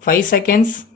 5 seconds.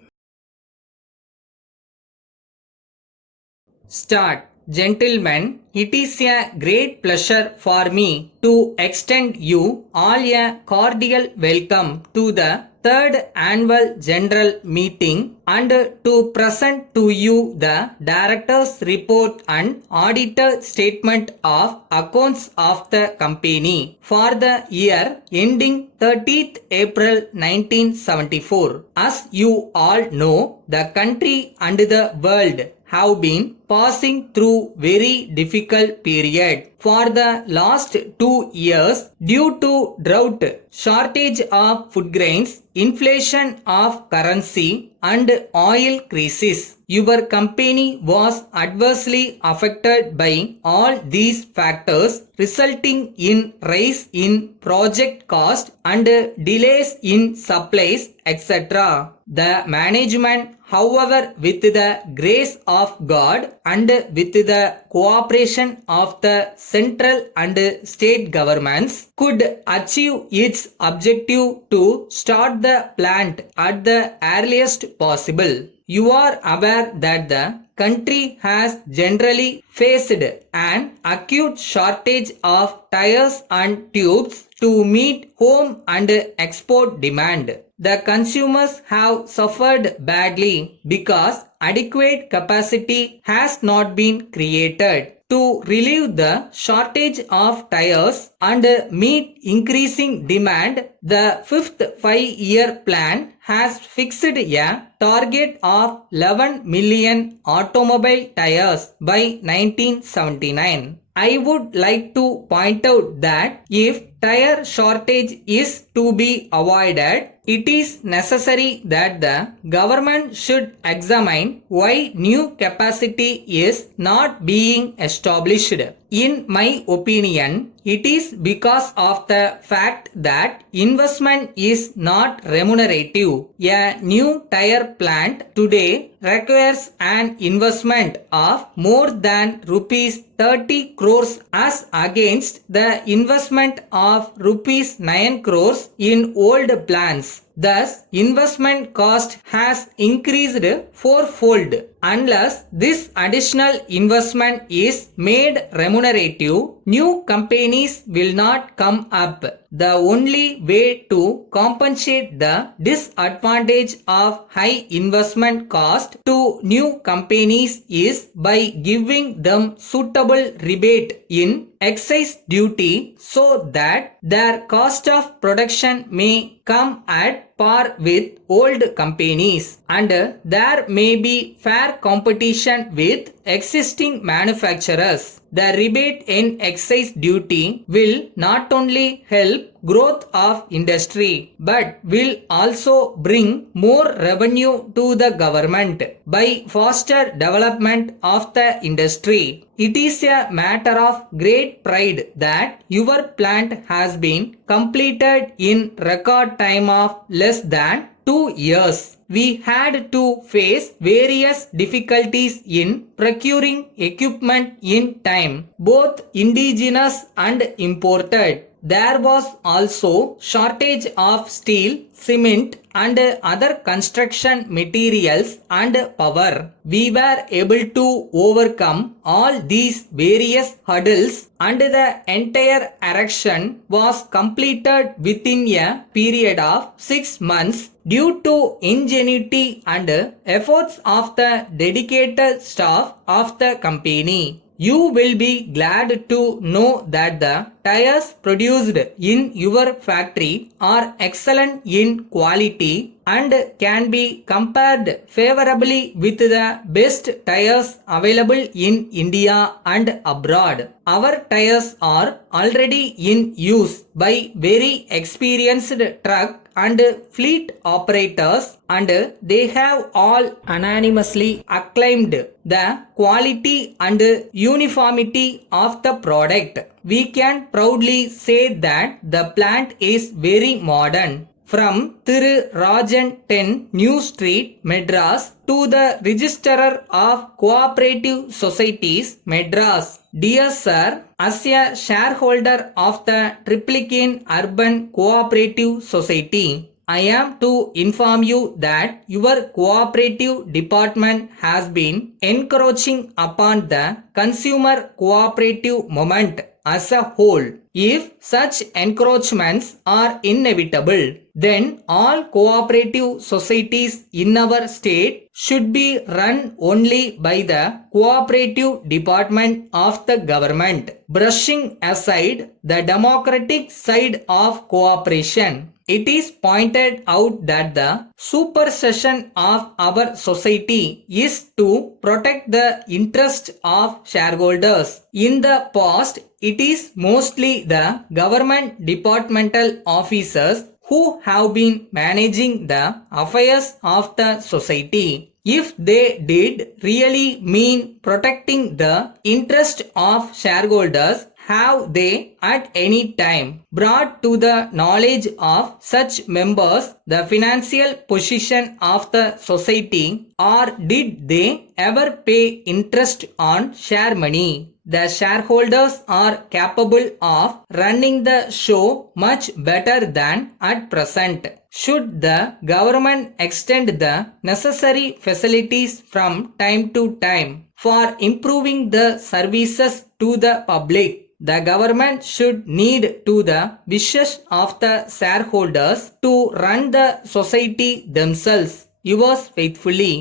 Start. Gentlemen, it is a great pleasure for me to extend you all a cordial welcome to the third annual general meeting and to present to you the director's report and auditor statement of accounts of the company for the year ending 30th April 1974. As you all know, the country and the world have been passing through very difficult period for the last 2 years due to drought, shortage of food grains, inflation of currency and oil crisis. Your company was adversely affected by all these factors, resulting in rise in project cost and delays in supplies, etc. The management, however, with the grace of God and with the cooperation of the central and state governments, could achieve its objective to start the plant at the earliest possible. You are aware that the country has generally faced an acute shortage of tires and tubes to meet home and export demand. The consumers have suffered badly because adequate capacity has not been created. To relieve the shortage of tires and meet increasing demand, the fifth 5-year plan has fixed a target of 11 million automobile tires by 1979. I would like to point out that if tire shortage is to be avoided, it is necessary that the government should examine why new capacity is not being established. In my opinion, it is because of the fact that investment is not remunerative. A new tire plant today requires an investment of more than rupees 30 crores as against the investment of rupees 9 crores in old plants. Thus, investment cost has increased fourfold. Unless this additional investment is made remunerative, new companies will not come up. The only way to compensate the disadvantage of high investment cost to new companies is by giving them suitable rebate in excise duty so that their cost of production may come at par with old companies and there may be fair competition with existing manufacturers. The rebate in excise duty will not only help growth of industry but will also bring more revenue to the government by faster development of the industry. It is a matter of great pride that your plant has been completed in record time of less than 2 years. We had to face various difficulties in procuring equipment in time, both indigenous and imported. There was also shortage of steel, cement and other construction materials and power. We were able to overcome all these various hurdles and the entire erection was completed within a period of 6 months due to ingenuity and efforts of the dedicated staff of the company. You will be glad to know that the tires produced in your factory are excellent in quality and can be compared favorably with the best tires available in India and abroad. Our tires are already in use by very experienced truck and fleet operators and they have all unanimously acclaimed the quality and uniformity of the product. We can proudly say that the plant is very modern. From Thiru Rajan 10 New Street, Madras to the Registrar of Cooperative Societies, Madras. Dear Sir, as a shareholder of the Triplicane Urban Cooperative Society, I am to inform you that your cooperative department has been encroaching upon the consumer cooperative movement as a whole. If such encroachments are inevitable, then all cooperative societies in our state should be run only by the cooperative department of the government, brushing aside the democratic side of cooperation. It is pointed out that the supersession of our society is to protect the interest of shareholders. In the past, it is mostly the government departmental officers who have been managing the affairs of the society. If they did really mean protecting the interest of shareholders, have they at any time brought to the knowledge of such members the financial position of the society, or did they ever pay interest on share money? The shareholders are capable of running the show much better than at present. Should the government extend the necessary facilities from time to time for improving the services to the public, the government should need to the wishes of the shareholders to run the society themselves. Yours faithfully.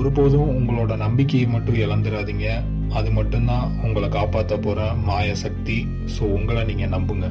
ஒருபோதும் உங்களோட நம்பிக்கையை மட்டும் இழந்துடாதீங்க. அது மட்டும்தான் உங்களை காப்பாற்ற போற மாய சக்தி. ஸோ உங்களை நீங்க நம்புங்க.